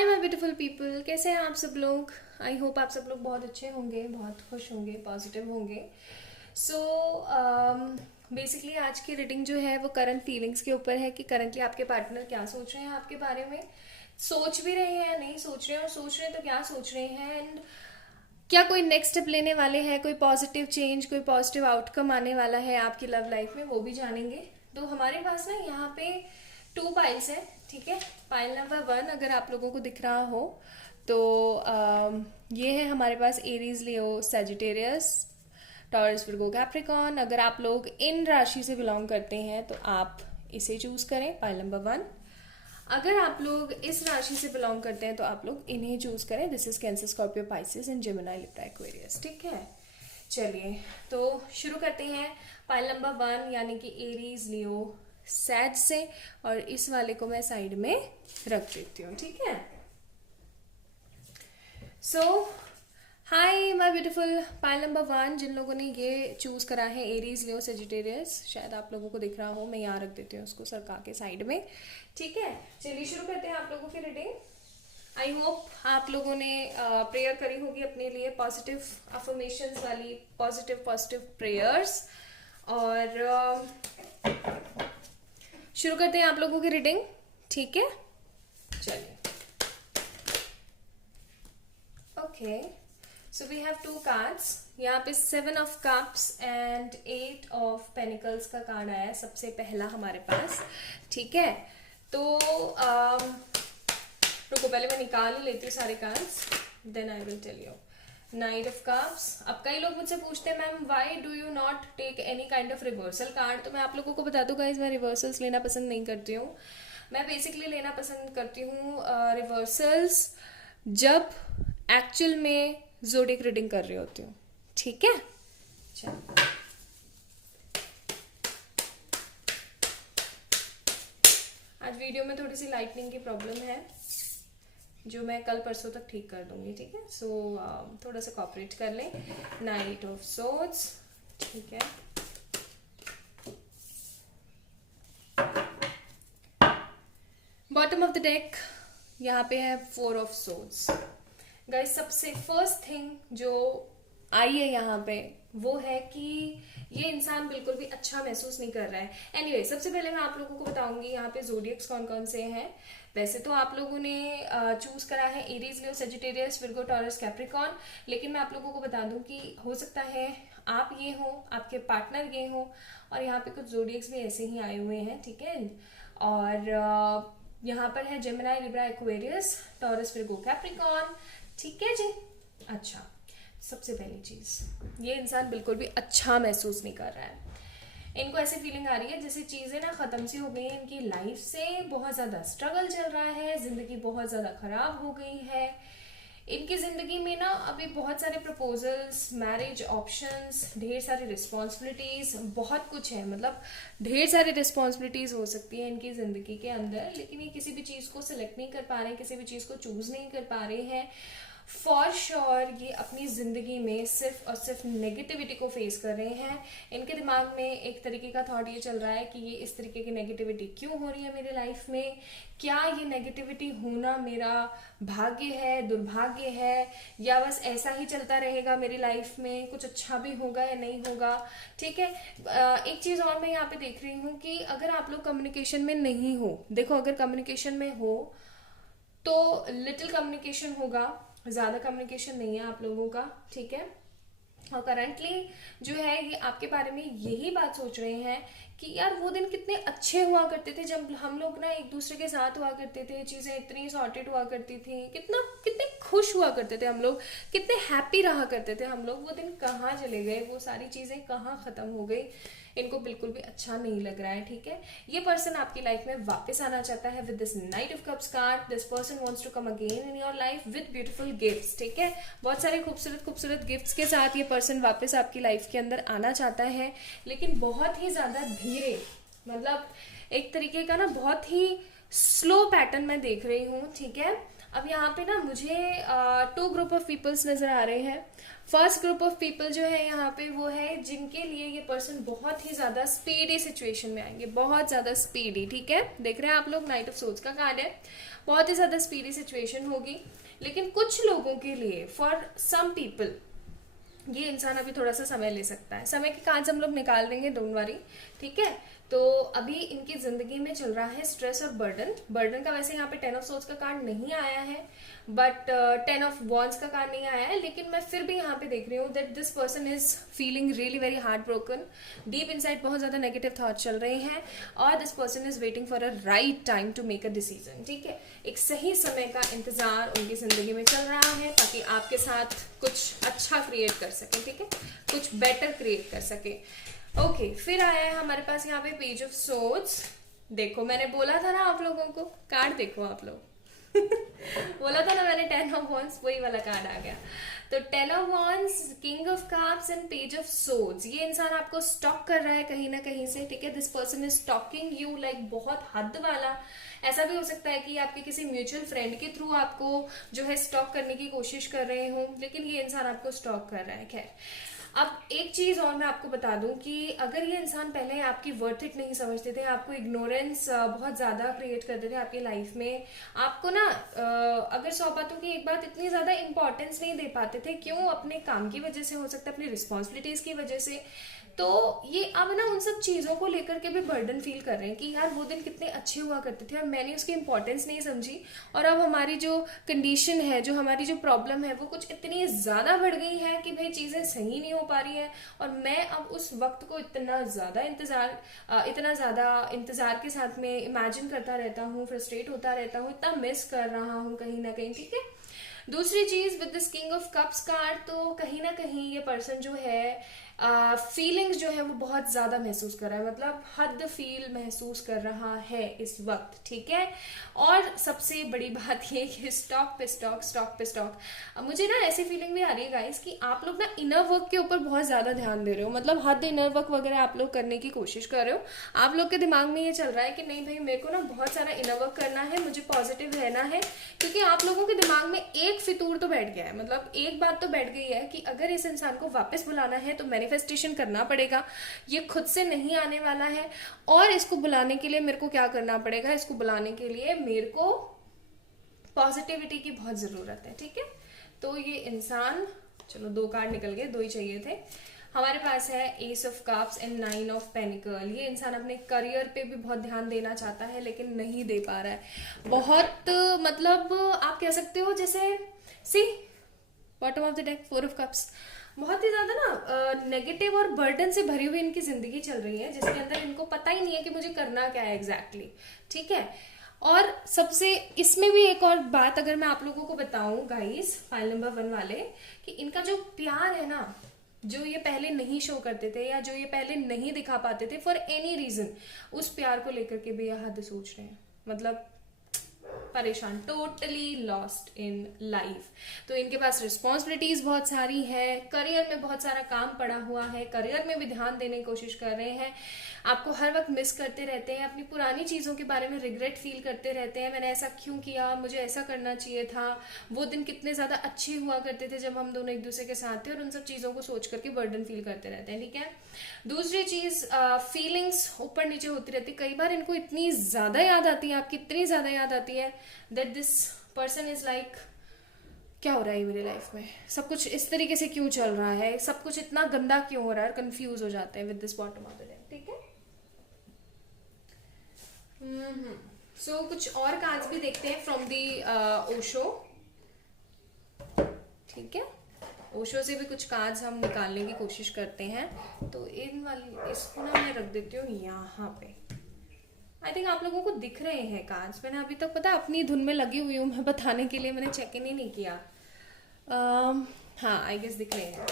Hi my beautiful people, कैसे हैं आप सब लोग। आई होप आप सब लोग बहुत अच्छे होंगे, बहुत खुश होंगे, पॉजिटिव होंगे। सो बेसिकली आज की रीडिंग जो है वो करंट फीलिंग्स के ऊपर है कि करंटली आपके पार्टनर क्या सोच रहे हैं आपके बारे में, सोच भी रहे हैं या नहीं सोच रहे हैं, और सोच रहे हैं तो क्या सोच रहे हैं, एंड क्या कोई नेक्स्ट स्टेप लेने वाले हैं, कोई पॉजिटिव चेंज, कोई पॉजिटिव आउटकम आने वाला है आपकी लव लाइफ में, वो भी जानेंगे। तो हमारे पास ना यहाँ पे 2 पाइल्स है, ठीक है। पाइल नंबर 1 अगर आप लोगों को दिख रहा हो तो ये है हमारे पास एरीज, लियो, सैजिटेरियस, टॉरस, विर्गो, कैप्रिकॉर्न। अगर आप लोग इन राशि से बिलोंग करते हैं तो आप इसे चूज करें, पाइल नंबर 1। अगर आप लोग इस राशि से बिलोंग करते हैं तो आप लोग इन्हें चूज करें। This is cancer, Scorpio, Pisces and Gemini, Libra, Aquarius, ठीक है। चलिए तो शुरू करते हैं पाइल नंबर 1 यानी कि एरीज, लियो, सैज से, और इस वाले को मैं साइड में रख देती हूँ, ठीक है। So hi my beautiful pile number 1, जिन लोगों ने ये चूज करा है एरीज, लियो, सेजिटेरियस, शायद आप लोगों को दिख रहा हो, मैं यहाँ रख देती हूँ उसको सरका के साइड में, ठीक है। चलिए शुरू करते हैं आप लोगों की रीडिंग। आई होप आप लोगों ने प्रेयर करी होगी अपने लिए, पॉजिटिव अफर्मेशंस वाली, पॉजिटिव पॉजिटिव प्रेयर्स। और शुरू करते हैं आप लोगों की रीडिंग, ठीक है। चलिए okay, so we have 2 cards. यहाँ पे 7 of cups and 8 of pentacles का कार्ड आया है सबसे पहला हमारे पास, ठीक है। तो रुको, पहले मैं निकाल ही लेती हूँ सारे cards, then I will tell you. Knight of cups. अब कई लोग मुझसे पूछते हैं ma'am why do you not take any kind of reversal card. तो मैं आप लोगों को बता दूं गाइस, मैं रिवर्सल्स लेना पसंद नहीं करती हूँ। मैं बेसिकली लेना पसंद करती हूँ रिवर्सल्स जब एक्चुअल में ज़ोडिएक रीडिंग कर रही होती हूँ, ठीक है। चलो आज वीडियो में थोड़ी सी लाइटनिंग की प्रॉब्लम है जो मैं कल परसों तक ठीक कर दूंगी, ठीक है। सो थोड़ा सा कॉपरेट कर लें। नाइट ऑफ सोर्ड्स, ठीक है। बॉटम ऑफ द डेक यहाँ पे है 4 ऑफ सोर्ड्स। गाइस सबसे फर्स्ट थिंग जो आई है यहाँ पे वो है कि ये इंसान बिल्कुल भी अच्छा महसूस नहीं कर रहा है। एनीवे, सबसे पहले मैं आप लोगों को बताऊंगी यहाँ पे ज़ोडिएक्स कौन कौन से हैं। वैसे तो आप लोगों ने चूज करा है एरीज, लियो, सेजिटेरियस, विर्गो, टॉरस, कैप्रिकॉर्न, लेकिन मैं आप लोगों को बता दूं कि हो सकता है आप ये हो, आपके पार्टनर ये हो, और यहाँ पे कुछ ज़ोडिएक्स भी ऐसे ही आए हुए हैं, ठीक है। और यहाँ पर है Gemini, Libra, Aquarius, taurus, Virgo, Capricorn, ठीक है जी। अच्छा, सबसे पहली चीज, ये इंसान बिल्कुल भी अच्छा महसूस नहीं कर रहा है। इनको ऐसी फीलिंग आ रही है जैसे चीजें ना खत्म सी हो गई हैं इनकी लाइफ से, बहुत ज्यादा स्ट्रगल चल रहा है, जिंदगी बहुत ज्यादा खराब हो गई है इनकी जिंदगी में ना। अभी बहुत सारे प्रपोजल्स, मैरिज ऑप्शंस, ढेर सारी रिस्पॉन्सिबिलिटीज, बहुत कुछ है, मतलब ढेर सारी रिस्पॉन्सिबिलिटीज हो सकती है इनकी जिंदगी के अंदर, लेकिन ये किसी भी चीज को सिलेक्ट नहीं कर पा रहे हैं, किसी भी चीज को चूज नहीं कर पा रहे हैं। फॉर श्योर ये अपनी जिंदगी में सिर्फ और सिर्फ नेगेटिविटी को फेस कर रहे हैं। इनके दिमाग में एक तरीके का थॉट ये चल रहा है कि ये इस तरीके की नेगेटिविटी क्यों हो रही है मेरे लाइफ में, क्या ये नेगेटिविटी होना मेरा भाग्य है, दुर्भाग्य है, या बस ऐसा ही चलता रहेगा मेरी लाइफ में, कुछ अच्छा भी होगा या नहीं होगा, ठीक है। एक चीज और मैं यहाँ पे देख रही हूँ कि अगर आप लोग कम्युनिकेशन में नहीं हो, देखो अगर कम्युनिकेशन में हो तो लिटिल कम्युनिकेशन होगा, ज्यादा कम्युनिकेशन नहीं है आप लोगों का, ठीक है। और करंटली जो है ये आपके बारे में यही बात सोच रहे हैं कि यार वो दिन कितने अच्छे हुआ करते थे जब हम लोग ना एक दूसरे के साथ हुआ करते थे, चीजें इतनी सॉर्टेड हुआ करती थी, कितने खुश हुआ करते थे हम लोग, कितने हैप्पी रहा करते थे हम लोग। वो दिन कहाँ चले गए, वो सारी चीजें कहाँ खत्म हो गई, इनको बिल्कुल भी अच्छा नहीं लग रहा है, ठीक है। ये पर्सन आपकी लाइफ में वापस आना चाहता है with this knight of cups card. This person wants to come again in your life with beautiful gifts, ठीक है। बहुत सारे खूबसूरत खूबसूरत गिफ्ट्स के साथ ये पर्सन वापस आपकी लाइफ के अंदर आना चाहता है, लेकिन बहुत ही ज्यादा धीरे, मतलब एक तरीके का ना बहुत ही स्लो पैटर्न मैं देख रही हूँ, ठीक है। अब यहाँ पे ना मुझे 2 ग्रुप ऑफ पीपल्स नजर आ रहे हैं। फर्स्ट ग्रुप ऑफ पीपल जो है यहाँ पे वो है जिनके लिए ये पर्सन बहुत ही ज्यादा स्पीडी सिचुएशन में आएंगे, बहुत ज्यादा स्पीडी, ठीक है, देख रहे हैं आप लोग, नाइट ऑफ सोर्ड्स का कार्ड है, बहुत ही ज्यादा स्पीडी सिचुएशन होगी। लेकिन कुछ लोगों के लिए, फॉर सम पीपल, ये इंसान अभी थोड़ा सा समय ले सकता है। समय के कार्ड्स हम लोग निकाल देंगे, डोंट वरी, ठीक है। तो अभी इनकी जिंदगी में चल रहा है स्ट्रेस और बर्डन। बर्डन का वैसे यहाँ पे 10 ऑफ सोर्ड्स का कार्ड नहीं आया है, बट 10 ऑफ वॉन्ड्स का कार्ड नहीं आया है, लेकिन मैं फिर भी यहाँ पे देख रही हूँ that this person is feeling really very heart broken, deep inside बहुत ज्यादा नेगेटिव थॉट चल रहे हैं, और this person is waiting for a right time to make a decision, ठीक है। एक सही समय का इंतजार उनकी जिंदगी में चल रहा है ताकि आपके साथ कुछ अच्छा क्रिएट कर सके, ठीक है, कुछ बेटर क्रिएट कर सके। ओके, फिर आया है हमारे पास यहाँ पे पेज ऑफ सोर्ड्स। देखो मैंने बोला था ना आप लोगों को, कार्ड देखो आप लोग बोला था ना मैंने 10 ऑफ वॉन्ड्स, वही वाला कार्ड आ गया। तो 10 of wands, king of cups and page of swords. ये इंसान आपको स्टॉक कर रहा है कहीं ना कहीं से, ठीक है। This person is stalking you, like बहुत हद वाला। ऐसा भी हो सकता है कि आपके किसी म्यूचुअल फ्रेंड के थ्रू आपको जो है स्टॉक करने की कोशिश कर रहे हो, लेकिन ये इंसान आपको स्टॉक कर रहा है। खैर, अब एक चीज और मैं आपको बता दूं कि अगर ये इंसान पहले आपकी वर्थ इट नहीं समझते थे, आपको इग्नोरेंस बहुत ज्यादा क्रिएट करते थे आपकी लाइफ में, आपको ना अगर 100 बातों की एक बात इतनी ज्यादा इंपॉर्टेंस नहीं दे पाते थे, क्यों, अपने काम की वजह से, हो सकता है अपनी रिस्पॉन्सिबिलिटीज की वजह से, तो ये अब ना उन सब चीजों को लेकर के भी बर्डन फील कर रहे हैं कि यार वो दिन कितने अच्छे हुआ करते थे और मैंने उसकी इंपॉर्टेंस नहीं समझी, और अब हमारी जो कंडीशन है, जो हमारी जो प्रॉब्लम है, वो कुछ इतनी ज्यादा बढ़ गई है कि भाई चीजें सही नहीं हो पा रही है, और मैं अब उस वक्त को इतना ज्यादा इंतजार के साथ में इमेजिन करता रहता हूँ, फ्रस्ट्रेट होता रहता हूँ, इतना मिस कर रहा हूँ कहीं ना कहीं, ठीक है। दूसरी चीज with this king of cups card, तो कहीं ना कहीं ये पर्सन जो है फीलिंग्स जो है वो बहुत ज्यादा महसूस कर रहा है, मतलब हद फील महसूस कर रहा है इस वक्त, ठीक है। और सबसे बड़ी बात ये कि स्टॉक पे स्टॉक। मुझे ना ऐसी फीलिंग भी आ रही है गाइस कि आप लोग ना इनर वर्क के ऊपर बहुत ज्यादा ध्यान दे रहे हो, मतलब हद इनर वर्क वगैरह आप लोग करने की कोशिश कर रहे हो। आप लोग के दिमाग में ये चल रहा है कि नहीं भाई मेरे को ना बहुत सारा इनर वर्क करना है, मुझे पॉजिटिव रहना है, क्योंकि आप लोगों के दिमाग में एक फितूर तो बैठ गया है, मतलब एक बात तो बैठ गई है कि अगर इस इंसान को वापस बुलाना है तो मैनिफेस्टेशन करना पड़ेगा, ये खुद से नहीं आने वाला है, और इसको बुलाने के लिए मेरे को क्या करना पड़ेगा, इसको बुलाने के लिए मेरे को पॉजिटिविटी की बहुत जरूरत है, ठीक है। तो ये इंसान, चलो 2 कार्ड निकल गए, 2 ही चाहिए थे। हमारे पास है S of cups and 9 of panicle. ये इंसान अपने करियर पे भी बहुत ध्यान देना चाहता है लेकिन नहीं दे पा रहा है, बहुत मतलब आप कह सकते हो जैसे see bottom of the deck 4 of cups, बहुत ही ज्यादा ना नेगेटिव और बर्डन से भरी हुई इनकी जिंदगी चल रही है, जिसके अंदर इनको पता ही नहीं है कि मुझे करना क्या है एग्जैक्टली, ठीक है। और सबसे इसमें भी एक और बात अगर मैं आप लोगों को बताऊं गाइस, फाइल नंबर 1 वाले, कि इनका जो प्यार है ना, जो ये पहले नहीं शो करते थे या जो ये पहले नहीं दिखा पाते थे फॉर एनी रीजन, उस प्यार को लेकर के भी ये हद सोच रहे हैं, मतलब परेशान, टोटली लॉस्ट इन लाइफ। तो इनके पास रिस्पॉन्सिबिलिटीज बहुत सारी है, करियर में बहुत सारा काम पड़ा हुआ है, करियर में भी ध्यान देने की कोशिश कर रहे हैं, आपको हर वक्त मिस करते रहते हैं, अपनी पुरानी चीजों के बारे में रिग्रेट फील करते रहते हैं, मैंने ऐसा क्यों किया, मुझे ऐसा करना चाहिए था, वो दिन कितने ज्यादा अच्छे हुआ करते थे जब हम दोनों एक दूसरे के साथ थे, और उन सब चीजों को सोच करके बर्डन फील करते रहते हैं, ठीक है। दूसरी चीज, फीलिंग्स ऊपर नीचे होती रहती है, कई बार इनको इतनी ज्यादा याद आती है, आपकी इतनी ज्यादा याद आती है that this person is like क्या हो रहा है मेरी लाइफ में, सब कुछ इस तरीके से क्यों चल रहा है, सब कुछ इतना गंदा क्यों हो रहा है, कंफ्यूज हो जाते हैं with this bottom of the deck, ठीक है। सो कुछ और कार्ड्स भी देखते हैं फ्रॉम दी ओशो, ठीक है। ओशो से भी कुछ कार्ड्स हम निकालने की कोशिश करते हैं, तो इन वाली इसको ना मैं रख देती हूँ यहाँ पे। आई थिंक आप लोगों को दिख रहे हैं कार्ड्स, मैंने अभी तक पता अपनी धुन में लगी हुई हूँ मैं बताने के लिए, मैंने चेक इन ही नहीं किया। हाँ आई गेस दिख रहे हैं।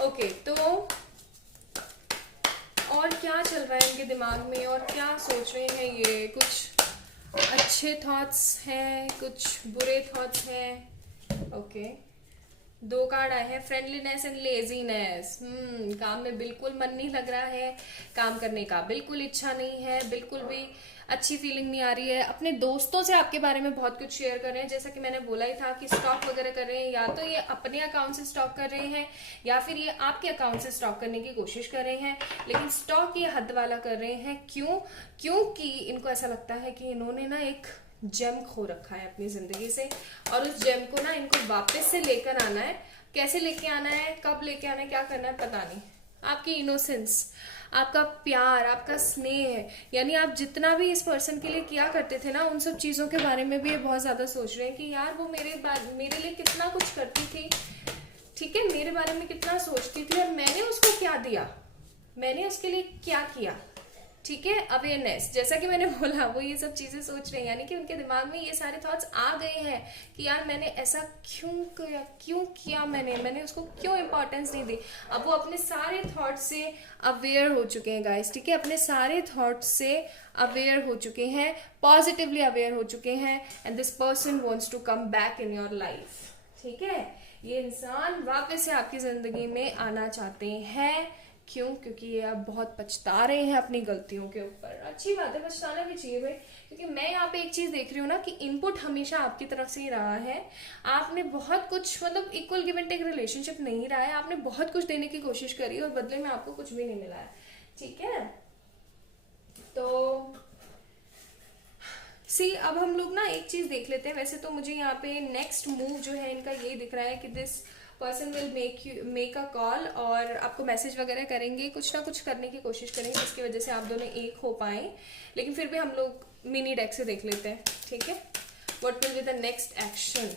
ओके, तो और क्या चल रहा है इनके दिमाग में और क्या सोच रहे हैं ये, कुछ अच्छे थॉट्स हैं, कुछ बुरे थॉट्स हैं। ओके, 2 कार्ड आए हैं, फ्रेंडलीनेस एंड लेजीनेस। काम में बिल्कुल मन नहीं लग रहा है, काम करने का बिल्कुल इच्छा नहीं है, बिल्कुल भी अच्छी फीलिंग नहीं आ रही है। अपने दोस्तों से आपके बारे में बहुत कुछ शेयर कर रहे हैं, जैसा कि मैंने बोला ही था कि स्टॉक वगैरह कर रहे हैं, या तो ये अपने अकाउंट से स्टॉक कर रहे हैं या फिर ये आपके अकाउंट से स्टॉक करने की कोशिश कर रहे हैं, लेकिन स्टॉक ये हद वाला कर रहे हैं। क्यों? क्योंकि इनको ऐसा लगता है कि इन्होंने ना एक जेम खो रखा है अपनी जिंदगी से, और उस जेम को ना इनको वापस से लेकर आना है। कैसे लेके आना है, कब लेके आना है, क्या करना है, पता नहीं। आपकी इनोसेंस, आपका प्यार, आपका स्नेह, यानी आप जितना भी इस पर्सन के लिए किया करते थे ना, उन सब चीज़ों के बारे में भी ये बहुत ज़्यादा सोच रहे हैं कि यार वो मेरे लिए कितना कुछ करती थी, ठीक है, मेरे बारे में कितना सोचती थी, और मैंने उसको क्या दिया, मैंने उसके लिए क्या किया, ठीक है। अवेयरनेस, जैसा कि मैंने बोला, वो ये सब चीजें सोच रहे हैं, यानी कि उनके दिमाग में ये सारे थॉट्स आ गए हैं कि यार मैंने ऐसा क्यों किया, मैंने उसको क्यों इंपॉर्टेंस नहीं दी। अब वो अपने सारे थॉट्स से अवेयर हो चुके हैं गाइस, ठीक है, अपने सारे थॉट्स से अवेयर हो चुके हैं, पॉजिटिवली अवेयर हो चुके हैं, and this person wants to come back in your life, ठीक है। ये इंसान वापस से आपकी जिंदगी में आना चाहते हैं। क्यों? क्योंकि ये आप बहुत पछता रहे हैं अपनी गलतियों के ऊपर। अच्छी बात है, पछताना भी चाहिए भाई, क्योंकि मैं यहाँ पे एक चीज देख रही हूँ ना कि इनपुट हमेशा आपकी तरफ से ही रहा है। आपने बहुत कुछ, मतलब equal give and take relationship नहीं रहा है, आपने बहुत कुछ देने की कोशिश करी और बदले में आपको कुछ भी नहीं मिला है, ठीक है। तो सी, अब हम लोग ना एक चीज देख लेते हैं। वैसे तो मुझे यहाँ पे नेक्स्ट मूव जो है इनका ये दिख रहा है कि this person will make a call, और आपको मैसेज वगैरह करेंगे, कुछ ना कुछ करने की कोशिश करेंगे जिसकी वजह से आप दोनों एक हो पाए। लेकिन फिर भी हम लोग मिनी डेक से देख लेते हैं, ठीक है। What will be the next action,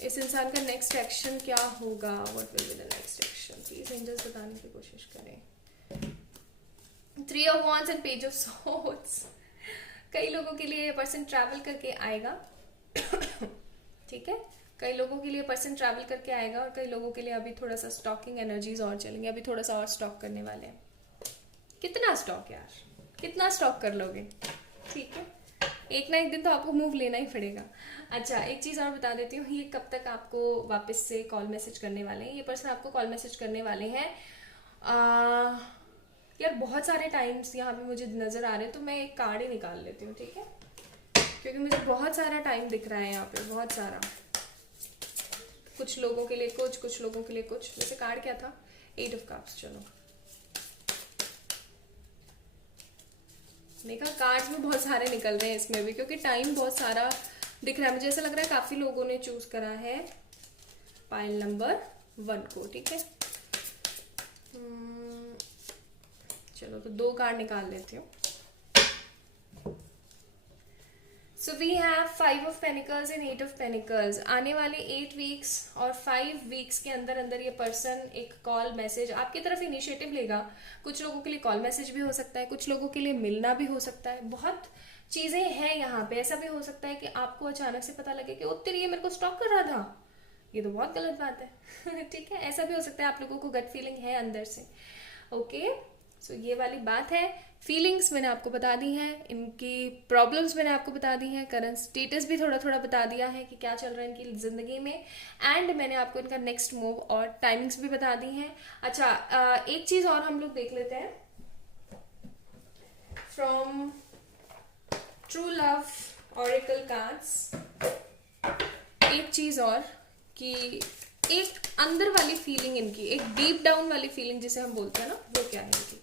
इस इंसान का नेक्स्ट एक्शन क्या होगा, what will be the next action, please angels बताने की कोशिश करें। 3 of wands and page of swords. कई लोगों के लिए ये पर्सन ट्रैवल करके आएगा, ठीक है, कई लोगों के लिए पर्सन ट्रैवल करके आएगा, और कई लोगों के लिए अभी थोड़ा सा स्टॉकिंग एनर्जीज और चलेंगे, अभी थोड़ा सा और स्टॉक करने वाले हैं। कितना स्टॉक यार, कितना स्टॉक कर लोगे, ठीक है, एक ना एक दिन तो आपको मूव लेना ही पड़ेगा। अच्छा, एक चीज और बता देती हूँ, ये कब तक आपको वापस से कॉल मैसेज करने वाले हैं। ये पर्सन आपको कॉल मैसेज करने वाले हैं यार बहुत सारे टाइम्स यहाँ पे मुझे नजर आ रहे हैं, तो मैं एक कार्ड ही निकाल लेती हूँ, ठीक है, क्योंकि मुझे बहुत सारा टाइम दिख रहा है यहाँ पे, बहुत सारा। कुछ लोगों के लिए कुछ लोगों के लिए कुछ। वैसे कार्ड क्या था, 8 ऑफ कप्स। चलो, देखा, कार्ड्स में बहुत सारे निकल रहे हैं इसमें भी, क्योंकि टाइम बहुत सारा दिख रहा है। मुझे ऐसा लग रहा है काफी लोगों ने चूज करा है पाइल नंबर 1 को, ठीक है। चलो, तो 2 कार्ड निकाल लेती हूँ। So we have 5 of pentacles and 8 of pentacles. आने वाले 8 वीक्स और 5 वीक्स के अंदर अंदर ये पर्सन एक कॉल मैसेज आपकी तरफ इनिशिएटिव लेगा। कुछ लोगों के लिए कॉल मैसेज भी हो सकता है, कुछ लोगों के लिए मिलना भी हो सकता है, बहुत चीजें हैं यहाँ पे। ऐसा भी हो सकता है कि आपको अचानक से पता लगे कि ओ तेरी, ये मेरे को स्टॉक कर रहा था, ये तो बहुत गलत बात है ठीक है, ऐसा भी हो सकता है, आप लोगों को गट फीलिंग है अंदर से, ओके। सो ये वाली बात है। फीलिंग्स मैंने आपको बता दी हैं, इनकी प्रॉब्लम्स मैंने आपको बता दी हैं, करंट स्टेटस भी थोड़ा थोड़ा बता दिया है कि क्या चल रहा है इनकी जिंदगी में, एंड मैंने आपको इनका नेक्स्ट मूव और टाइमिंग्स भी बता दी हैं। अच्छा, एक चीज और हम लोग देख लेते हैं from true love oracle cards. एक चीज और कि एक अंदर वाली फीलिंग इनकी, एक डीप डाउन वाली फीलिंग जिसे हम बोलते हैं ना, वो क्या है इनकी।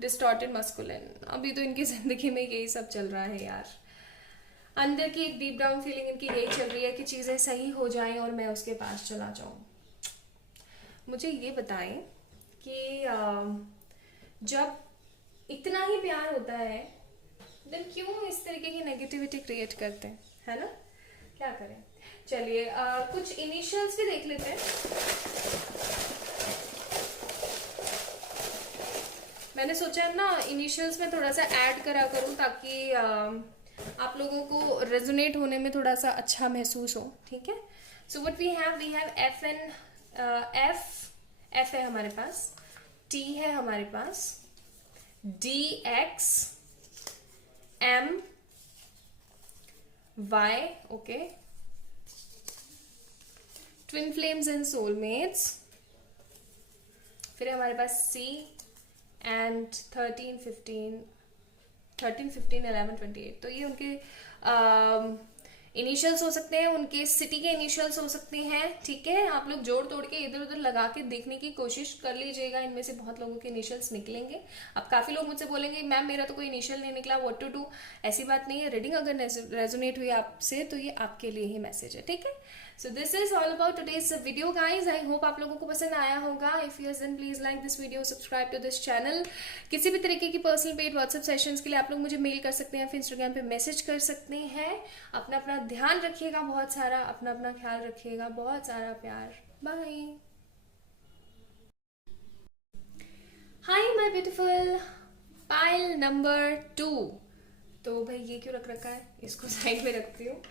Distorted masculine. अभी तो इनकी जिंदगी में यही सब चल रहा है यार, अंदर की एक डीप डाउन फीलिंग इनकी यही चल रही है कि चीजें सही हो जाएं और मैं उसके पास चला जाऊं। मुझे ये बताएं कि जब इतना ही प्यार होता है देन क्यों इस तरीके की नेगेटिविटी क्रिएट करते हैं, है ना, क्या करें। चलिए, कुछ इनिशियल्स भी देख लेते हैं। मैंने सोचा ना इनिशियल्स में थोड़ा सा ऐड करा करूं ताकि आप लोगों को रेजोनेट होने में थोड़ा सा अच्छा महसूस हो, ठीक है। So what we have F है हमारे पास, टी है हमारे पास, D X, M, Y, okay, twin flames and soulmates, फिर हमारे पास सी एंड 13, 15, 11, 28, तो ये उनके इनिशियल्स हो सकते हैं, उनके सिटी के इनिशियल्स हो सकते हैं। ठीक है, आप लोग जोड़ तोड़ के इधर उधर लगा के देखने की कोशिश कर लीजिएगा, इनमें से बहुत लोगों के इनिशियल्स निकलेंगे। अब काफी लोग मुझसे बोलेंगे मैम मेरा तो कोई इनिशियल नहीं निकला, व्हाट टू डू। ऐसी बात नहीं है, रीडिंग अगर रेजोनेट हुई आपसे तो ये आपके लिए ही मैसेज है। ठीक है, so this is all about today's video guys. I hope आप लोगों को पसंद आया होगा। If yes then please like this video, subscribe to this channel. किसी भी तरीके की पर्सनल पेड व्हाट्सएप सेशंस के लिए आप लोग मुझे मेल कर सकते हैं, फिर इंस्टाग्राम पे मैसेज कर सकते हैं। अपना अपना ध्यान रखिएगा, बहुत सारा अपना अपना ख्याल रखिएगा, बहुत सारा प्यार। Bye. Hi my beautiful pile number 2। तो भाई ये क्यों रख रखा है, इसको साइड में रखती हूँ।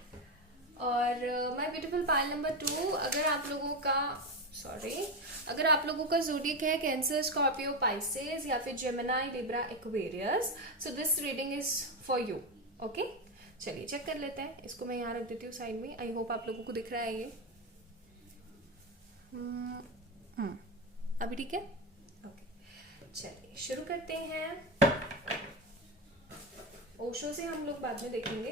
और माय ब्यूटीफुल पाइल नंबर 2, अगर आप लोगों का ज़ोडिएक है कैंसर, स्कॉर्पियो, पाइसेस या फिर Gemini, Libra, Aquarius, so this reading is for you. Okay, चलिए चेक कर लेते हैं। इसको मैं यहाँ रख देती हूँ साइड में। आई होप आप लोगों को दिख रहा है ये। अभी ठीक है? ओके, चलिए शुरू करते हैं। ओशो से हम लोग बाद में देखेंगे,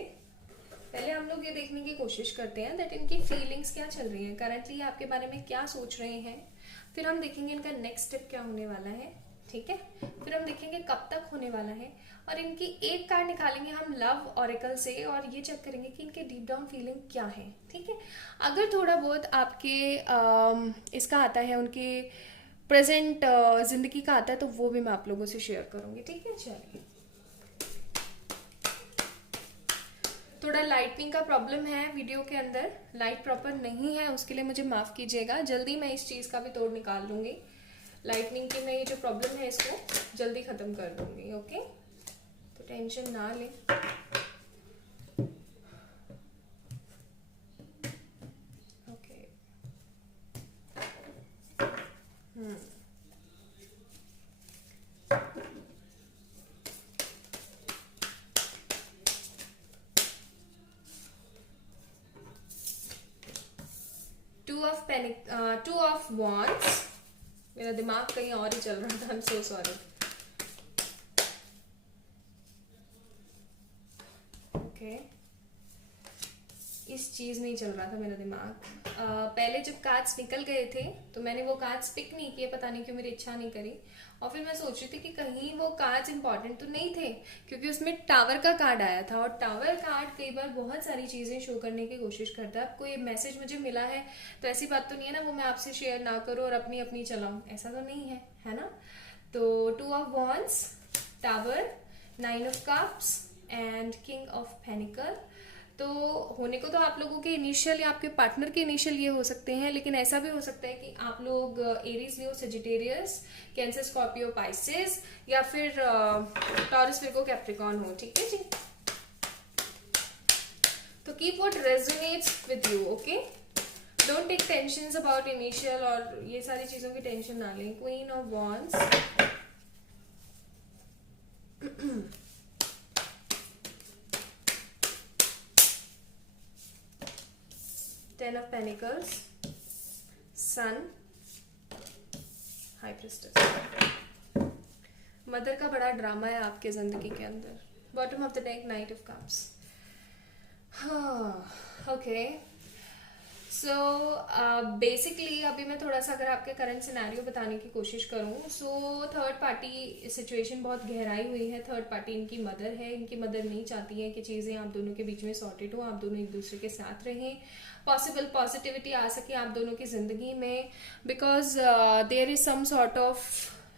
पहले हम लोग ये देखने की कोशिश करते हैं दैट इनकी फीलिंग्स क्या चल रही है, करंटली आपके बारे में क्या सोच रहे हैं। फिर हम देखेंगे इनका नेक्स्ट स्टेप क्या होने वाला है। ठीक है, फिर हम देखेंगे कब तक होने वाला है, और इनकी एक कार्ड निकालेंगे हम लव ऑरेकल से, और ये चेक करेंगे कि इनके डीप डाउन फीलिंग क्या है। ठीक है, अगर थोड़ा बहुत आपके इसका आता है, उनके प्रेजेंट जिंदगी का आता है, तो वो भी मैं आप लोगों से शेयर करूंगी। ठीक है, चलिए। थोड़ा लाइटनिंग का प्रॉब्लम है वीडियो के अंदर, लाइट प्रॉपर नहीं है, उसके लिए मुझे माफ कीजिएगा। जल्दी मैं इस चीज का भी तोड़ निकाल लूंगी। लाइटनिंग की मैं ये जो प्रॉब्लम है इसको जल्दी खत्म कर दूंगी। ओके, तो टेंशन ना ले। Okay, 2 of wands। मेरा दिमाग कहीं और ही चल रहा था, I am so sorry. Okay, इस चीज में ही चल रहा था मेरा दिमाग। पहले जब कार्ड्स निकल गए थे तो मैंने वो कार्ड्स पिक नहीं किए, पता नहीं क्यों मेरी इच्छा नहीं करी। और फिर मैं सोच रही थी कि कहीं वो कार्ड्स इंपॉर्टेंट तो नहीं थे, क्योंकि उसमें टावर का कार्ड आया था, और टावर कार्ड कई बार बहुत सारी चीजें शो करने की कोशिश करता है। आपको ये मैसेज मुझे मिला है तो ऐसी बात तो नहीं है ना वो मैं आपसे शेयर ना करूँ और अपनी अपनी चलाऊं, ऐसा तो नहीं है, है ना। तो 2 of wands, tower, 9 of cups and king of panicle. तो होने को तो आप लोगों के इनिशियल या आपके पार्टनर के इनिशियल ये हो सकते हैं, लेकिन ऐसा भी हो सकता है कि आप लोग एरीज, लियो, सेजिटेरियस, कैंसर, स्कॉर्पियो, पाइसेस या फिर टॉरस, विर्गो, कैप्रिकॉर्न हो। ठीक है जी, तो keep what resonates with you. Okay, don't take tensions about initial और ये सारी चीजों की टेंशन ना लें। Queen of wands, 10 of Pentacles, Sun, High Priestess। Mother का बड़ा ड्रामा है आपके जिंदगी के अंदर। Bottom of the deck, knight of cups. Okay, so basically अभी मैं थोड़ा सा अगर आपके करंट सिनेरियो बताने की कोशिश करूं, सो थर्ड पार्टी सिचुएशन बहुत गहराई हुई है। थर्ड पार्टी इनकी मदर है, इनकी मदर नहीं चाहती है कि चीजें आप दोनों के बीच में सॉर्टेड हो, आप दोनों एक दूसरे के साथ रहें, पॉसिबल पॉजिटिविटी आ सके आप दोनों की जिंदगी में, because there is some sort of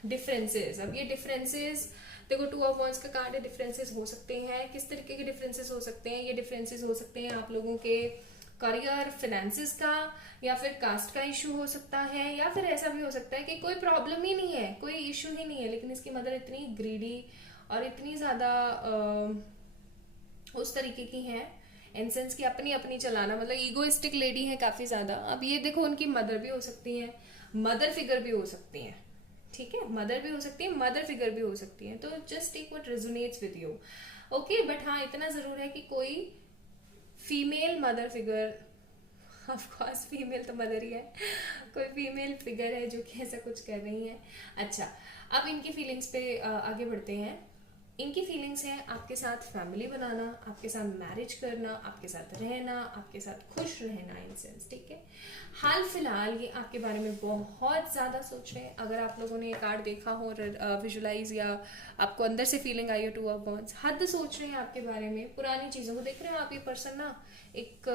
differences. अब ये डिफरेंसेस देखो, 2 ऑफ wands का कार्ड है, डिफरेंसेस हो सकते हैं। किस तरीके के डिफरेंसेस हो सकते हैं? ये डिफरेंसेस हो सकते हैं आप लोगों के करियर, फाइनेंसिस का, या फिर कास्ट का इशू हो सकता है, या फिर ऐसा भी हो सकता है कि कोई प्रॉब्लम ही नहीं है, कोई इशू ही नहीं है, लेकिन इसकी मदर इतनी ग्रीडी और इतनी ज्यादा उस तरीके की है, इन सेंस की अपनी अपनी चलाना, मतलब ईगोइस्टिक लेडी है काफी ज्यादा। अब ये देखो, उनकी मदर भी हो सकती है, मदर फिगर भी हो सकती है। ठीक है, मदर भी हो सकती है, मदर फिगर भी हो सकती है। तो just take what resonates with you. Okay, but हाँ इतना जरूर है कि कोई female mother figure of course female तो मदर ही है, कोई फीमेल फिगर है जो कि ऐसा कुछ कर रही है। अच्छा, अब इनकी फीलिंग्स पे आगे बढ़ते हैं। इनकी फीलिंग्स हैं आपके साथ फैमिली बनाना, आपके साथ मैरिज करना, आपके साथ रहना, आपके साथ खुश रहना इन सेंस, ठीक है। हाल फिलहाल ये आपके बारे में बहुत ज़्यादा सोच रहे हैं। अगर आप लोगों ने ये कार्ड देखा हो, विजुलाइज या आपको अंदर से फीलिंग आई हो, टू ऑफ वांड्स, हद सोच रहे हैं आपके बारे में, पुरानी चीज़ों को देख रहे हैं आप। ये पर्सन ना एक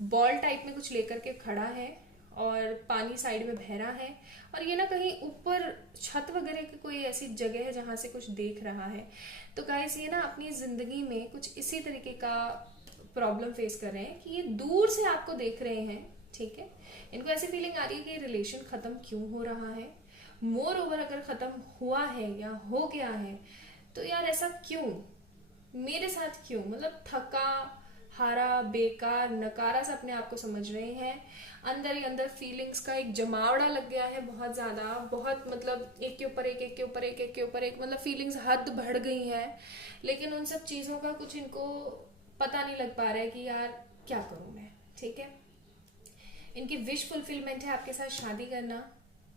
बॉल टाइप में कुछ लेकर के खड़ा है और पानी साइड में बह रहा है, और ये ना कहीं ऊपर छत वगैरह की कोई ऐसी जगह है जहां से कुछ देख रहा है। तो गाइस ये ना अपनी जिंदगी में कुछ इसी तरीके का प्रॉब्लम फेस कर रहे हैं कि ये दूर से आपको देख रहे हैं, ठीक है। इनको ऐसी फीलिंग आ रही है कि रिलेशन खत्म क्यों हो रहा है। मोर ओवर अगर खत्म हुआ है या हो गया है तो यार ऐसा क्यों, मेरे साथ क्यों, मतलब थका हारा बेकार नकारा सा अपने आप को समझ रहे हैं। अंदर ही अंदर फीलिंग्स का एक जमावड़ा लग गया है बहुत ज्यादा, बहुत मतलब एक के ऊपर एक, एक के ऊपर एक, एक के ऊपर एक, मतलब फीलिंग्स हद बढ़ गई है। लेकिन उन सब चीजों का कुछ इनको पता नहीं लग पा रहा है कि यार क्या करूं मैं, ठीक है। इनकी विश फुलफिलमेंट है आपके साथ शादी करना,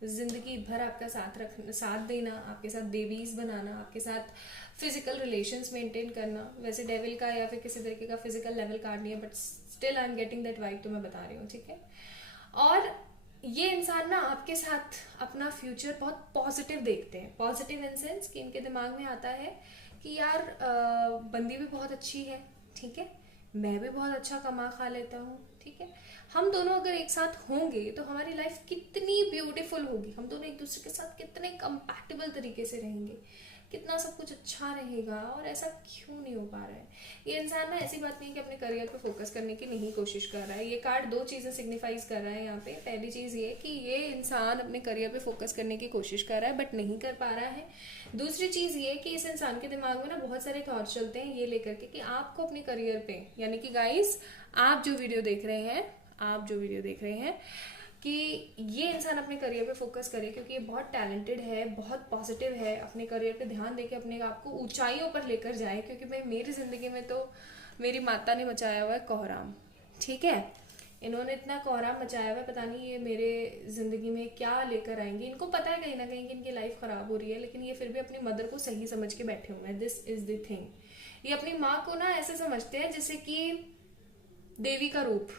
जिंदगी भर आपका साथ देना, आपके साथ बेबीज बनाना, आपके साथ फिजिकल रिलेशंस मेंटेन करना। वैसे डेविल का या फिर किसी तरीके का फिजिकल लेवल कार्ड नहीं है, but still I am getting that vibe, तो मैं बता रही हूँ, ठीक है। और ये इंसान ना आपके साथ अपना फ्यूचर बहुत पॉजिटिव देखते हैं। पॉजिटिव इन सेंस कि इनके दिमाग में आता है कि यार बंदी भी बहुत अच्छी है, ठीक है, मैं भी बहुत अच्छा कमा खा लेता हूँ, ठीक है। हम दोनों अगर एक साथ होंगे तो हमारी लाइफ कितनी ब्यूटीफुल होगी, हम दोनों एक दूसरे के साथ कितने कंपैटिबल तरीके से रहेंगे, कितना सब कुछ अच्छा रहेगा। और ऐसा क्यों नहीं हो पा रहा है। ये इंसान ना ऐसी बात नहीं कि अपने करियर पे फोकस करने की नहीं कोशिश कर रहा है। ये कार्ड दो चीजें सिग्निफाइज कर रहा है यहाँ पे। पहली चीज ये कि ये इंसान अपने करियर पे फोकस करने की कोशिश कर रहा है बट नहीं कर पा रहा है। दूसरी चीज ये कि इस इंसान के दिमाग में ना बहुत सारे थॉट्स चलते हैं ये लेकर के कि आपको अपने करियर पे, यानी कि गाइस आप जो वीडियो देख रहे हैं कि ये इंसान अपने करियर पे फोकस करे, क्योंकि ये बहुत टैलेंटेड है, बहुत पॉजिटिव है, अपने करियर पे ध्यान देके अपने आप को ऊंचाइयों पर लेकर जाए। क्योंकि भाई मेरी जिंदगी में तो मेरी माता ने मचाया हुआ है कोहराम, ठीक है। इन्होंने इतना कोहराम मचाया हुआ है, पता नहीं ये मेरे जिंदगी में क्या लेकर आएंगे। इनको पता है कहीं ना कहीं कि इनकी लाइफ खराब हो रही है, लेकिन ये फिर भी अपनी मदर को सही समझ के बैठे हुए हैं। दिस इज द थिंग, ये अपनी माँ को ना ऐसे समझते हैं जैसे कि देवी का रूप।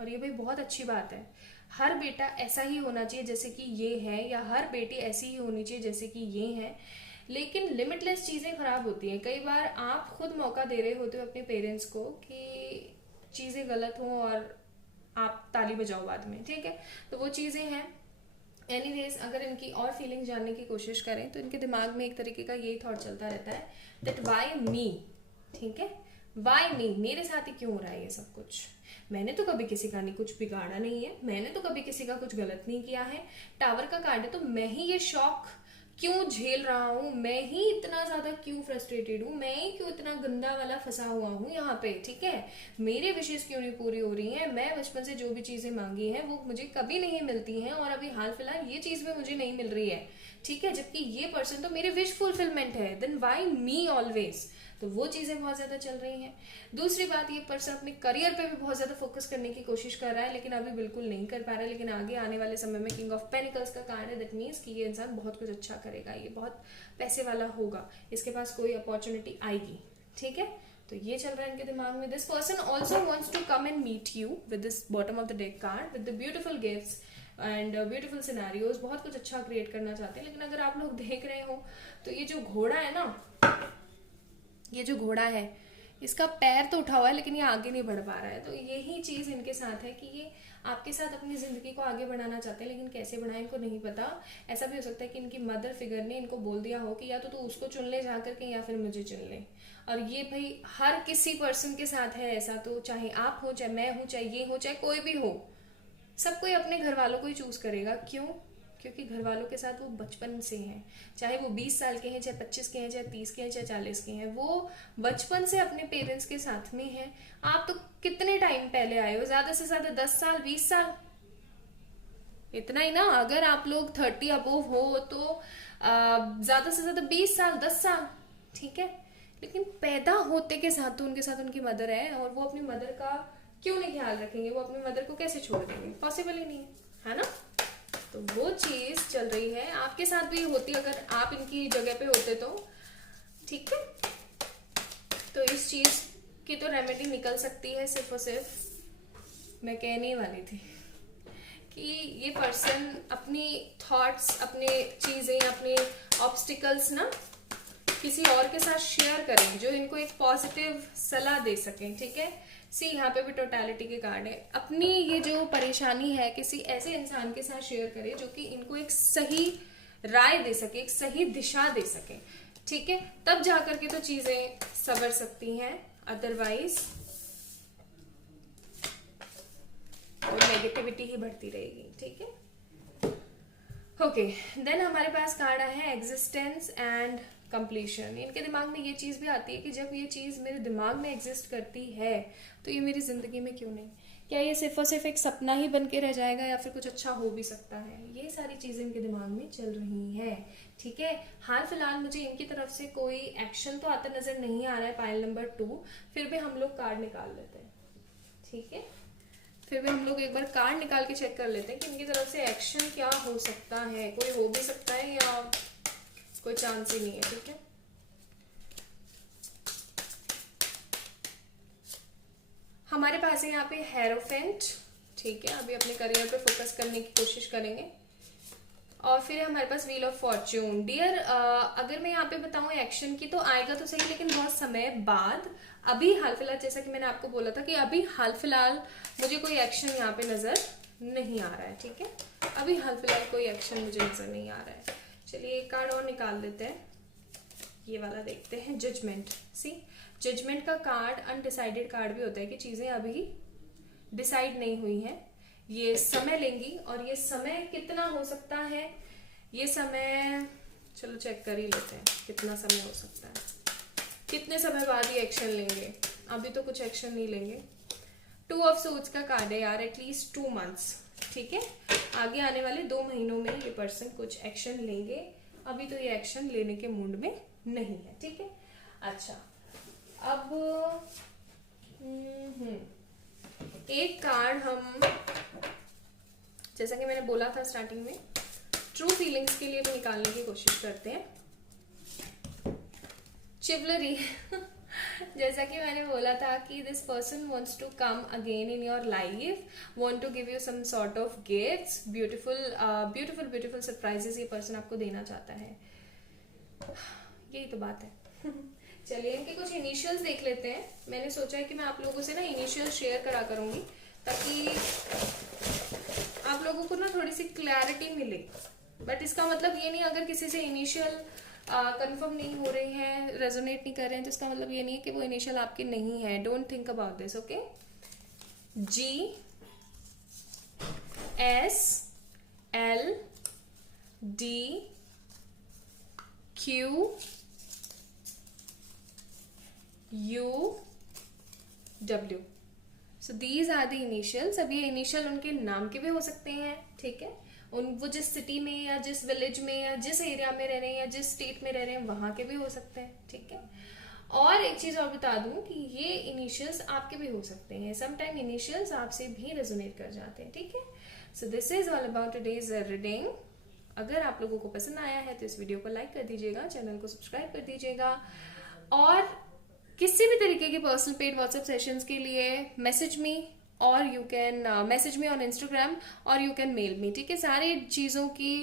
और ये भाई बहुत अच्छी बात है, हर बेटा ऐसा ही होना चाहिए जैसे कि ये है, या हर बेटी ऐसी ही होनी चाहिए जैसे कि ये है। लेकिन लिमिटलेस चीजें खराब होती हैं। कई बार आप खुद मौका दे रहे होते हो अपने पेरेंट्स को कि चीजें गलत हों और आप ताली बजाओ बाद में, ठीक है। तो वो चीजें हैं। एनीवेज, अगर इनकी और फीलिंग जानने की कोशिश करें तो इनके दिमाग में एक तरीके का यही थॉट चलता रहता है दैट वाई मी, ठीक है, वाई मी, मेरे साथ ही क्यों हो रहा है ये सब कुछ। मैंने तो कभी किसी का नहीं कुछ बिगाड़ा नहीं है, मैंने तो कभी किसी का कुछ गलत नहीं किया है। टावर का कार्ड है, तो मैं ही ये शॉक क्यों झेल रहा हूँ, मैं ही इतना ज्यादा क्यों फ्रस्ट्रेटेड हूँ, मैं ही क्यों इतना गंदा वाला फंसा हुआ हूँ यहाँ पे, ठीक है। मेरे विशेष क्यों नहीं पूरी हो रही हैं, मैं बचपन से जो भी चीजें मांगी हैं वो मुझे कभी नहीं मिलती हैं, और अभी हाल फिलहाल ये चीज भी मुझे नहीं मिल रही है, ठीक है। जबकि ये पर्सन तो मेरे विश फुलफिलमेंट है, देन वाई मी ऑलवेज। तो वो चीजें बहुत ज्यादा चल रही हैं। दूसरी बात, ये पर्सन अपने करियर पे भी बहुत ज्यादा फोकस करने की कोशिश कर रहा है, लेकिन अभी बिल्कुल नहीं कर पा रहा है। लेकिन आगे आने वाले समय में किंग ऑफ पेनिकल्स का कार्ड है, दैट मीन्स कि ये इंसान बहुत कुछ अच्छा करेगा, ये बहुत पैसे वाला होगा, इसके पास कोई अपॉर्चुनिटी आएगी, ठीक है। तो ये चल रहा है इनके दिमाग में। This person also wants to come and meet you with this bottom of the deck card with the beautiful gifts and beautiful scenarios. बहुत कुछ अच्छा क्रिएट करना चाहते हैं। लेकिन अगर आप लोग देख रहे हो तो ये जो घोड़ा है ना, ये जो घोड़ा है इसका पैर तो उठा हुआ है लेकिन ये आगे नहीं बढ़ पा रहा है। तो यही चीज इनके साथ है कि ये आपके साथ अपनी जिंदगी को आगे बढ़ाना चाहते हैं, लेकिन कैसे बढ़ाएं इनको नहीं पता। ऐसा भी हो सकता है कि इनकी मदर फिगर ने इनको बोल दिया हो कि या तो तू उसको चुन ले जा करके, या फिर मुझे चुन ले। और ये भाई हर किसी पर्सन के साथ है ऐसा, तो चाहे आप हो, चाहे मैं हूं, चाहे ये हो, चाहे कोई भी हो, सब कोई अपने घर वालों को ही चूज करेगा। क्यों? क्योंकि घर वालों के साथ वो बचपन से हैं, चाहे वो 20 साल के हैं, चाहे 25 के हैं, चाहे 30 के हैं, चाहे 40 के हैं, वो बचपन से अपने पेरेंट्स के साथ में हैं। आप तो कितने टाइम पहले आए हो, ज्यादा से ज्यादा 10 साल 20 साल, इतना ही ना। अगर आप लोग 30 अबोव हो तो ज्यादा से ज्यादा 20 साल 10 साल, ठीक है। लेकिन पैदा होते के साथ तो उनके साथ उनकी मदर है, और वो अपनी मदर का क्यों नहीं ख्याल रखेंगे, वो अपनी मदर को कैसे छोड़ देंगे, पॉसिबल ही नहीं है ना। तो वो चीज चल रही है, आपके साथ भी होती अगर आप इनकी जगह पे होते तो, ठीक है। तो इस चीज की तो रेमेडी निकल सकती है सिर्फ और सिर्फ, मैं कहने वाली थी कि ये पर्सन अपनी थॉट्स, अपने चीजें, अपने ऑब्स्टिकल्स ना किसी और के साथ शेयर करें जो इनको एक पॉजिटिव सलाह दे सकें, ठीक है। सी यहाँ पे भी टोटलिटी के कार्ड है। अपनी ये जो परेशानी है किसी ऐसे इंसान के साथ शेयर करें जो कि इनको एक सही राय दे सके, एक सही दिशा दे सके, ठीक है। तब जाकर के तो चीजें संवर सकती हैं, अदरवाइज और नेगेटिविटी ही बढ़ती रहेगी, ठीक है। ओके, देन हमारे पास कार्ड है एग्जिस्टेंस एंड कंप्लीशन। इनके दिमाग में ये चीज भी आती है कि जब ये चीज मेरे दिमाग में एग्जिस्ट करती है तो ये मेरी जिंदगी में क्यों नहीं, क्या ये सिर्फ और सिर्फ एक सपना ही बन के रह जाएगा या फिर कुछ अच्छा हो भी सकता है। ये सारी चीजें इनके दिमाग में चल रही हैं, ठीक है। हाल फिलहाल मुझे इनकी तरफ से कोई एक्शन तो आता नजर नहीं आ रहा है, पाइल नंबर 2। फिर भी हम लोग कार्ड निकाल लेते हैं, ठीक है। फिर भी हम लोग एक बार कार्ड निकाल के चेक कर लेते हैं कि इनकी तरफ से एक्शन क्या हो सकता है। कोई हो भी सकता है या कोई चांस ही नहीं है, ठीक है। हमारे पास है यहाँ पे हेरोफेंट, ठीक है। अभी अपने करियर पे फोकस करने की कोशिश करेंगे। और फिर हमारे पास व्हील ऑफ फॉर्च्यून। डियर, अगर मैं यहाँ पे बताऊं एक्शन की तो आएगा तो सही, लेकिन बहुत समय बाद। अभी हाल फिलहाल जैसा कि मैंने आपको बोला था कि अभी हाल फिलहाल मुझे कोई एक्शन यहाँ पे नजर नहीं आ रहा है, ठीक है। अभी हाल फिलहाल कोई एक्शन मुझे नजर नहीं आ रहा है। चलिए एक कार्ड और निकाल देते हैं, ये वाला देखते हैं, जजमेंट। सी, जजमेंट का कार्ड अनडिसाइडेड कार्ड भी होता है कि चीजें अभी डिसाइड नहीं हुई हैं, ये समय लेंगी। और ये समय कितना हो सकता है, ये समय चलो चेक कर ही लेते हैं कितना समय हो सकता है, कितने समय बाद ये एक्शन लेंगे। अभी तो कुछ एक्शन नहीं लेंगे। 2 ऑफ सोर्ड्स का कार्ड है यार, एटलीस्ट 2 मंथ्स, ठीक है। आगे आने वाले 2 महीनों में ये पर्सन कुछ एक्शन लेंगे। अभी तो ये एक्शन लेने के मूड में नहीं है, ठीक है। अच्छा, अब एक कार्ड हम, जैसा कि मैंने बोला था स्टार्टिंग में, ट्रू फीलिंग्स के लिए भी निकालने की कोशिश करते हैं। चिवलरी जैसा कि मैंने बोला था कि this person wants to come again in your life, want to give you some sort of gifts, beautiful beautiful beautiful surprises ये पर्सन आपको देना चाहता है। यही तो बात है। चलिए इनके कुछ इनिशियल्स देख लेते हैं। मैंने सोचा है कि मैं आप लोगों से ना इनिशियल शेयर करा करूंगी ताकि आप लोगों को ना थोड़ी सी क्लैरिटी मिले। बट इसका मतलब ये नहीं, अगर किसी से इनिशियल कंफर्म नहीं हो रही है, रेजोनेट नहीं कर रहे हैं, तो इसका मतलब ये नहीं है कि वो इनिशियल आपके नहीं है। Don't think about this, okay. G S L D Q U W. So these are the initials. अब ये इनिशियल उनके नाम के भी हो सकते हैं, ठीक है। वो जिस सिटी में या जिस विलेज में या जिस एरिया में रह रहे हैं या जिस स्टेट में रह रहे हैं वहां के भी हो सकते हैं, ठीक है। और एक चीज और बता दूं कि ये इनिशियल्स आपके भी हो सकते हैं। समटाइम इनिशियल्स आपसे भी रेजोनेट कर जाते हैं, ठीक है। So this is all about today's reading. अगर आप लोगों को पसंद आया है तो इस वीडियो को लाइक कर दीजिएगा, चैनल को सब्सक्राइब कर दीजिएगा, और किसी भी तरीके के पर्सनल पेड व्हाट्सएप सेशंस के लिए मैसेज मी, और you can message me on Instagram, और यू कैन मेल मी, ठीक है। सारी चीज़ों की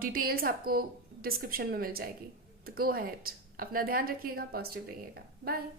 डिटेल्स आपको डिस्क्रिप्शन में मिल जाएगी। तो गो अहेड, अपना ध्यान रखिएगा, पॉजिटिव रहिएगा, बाय।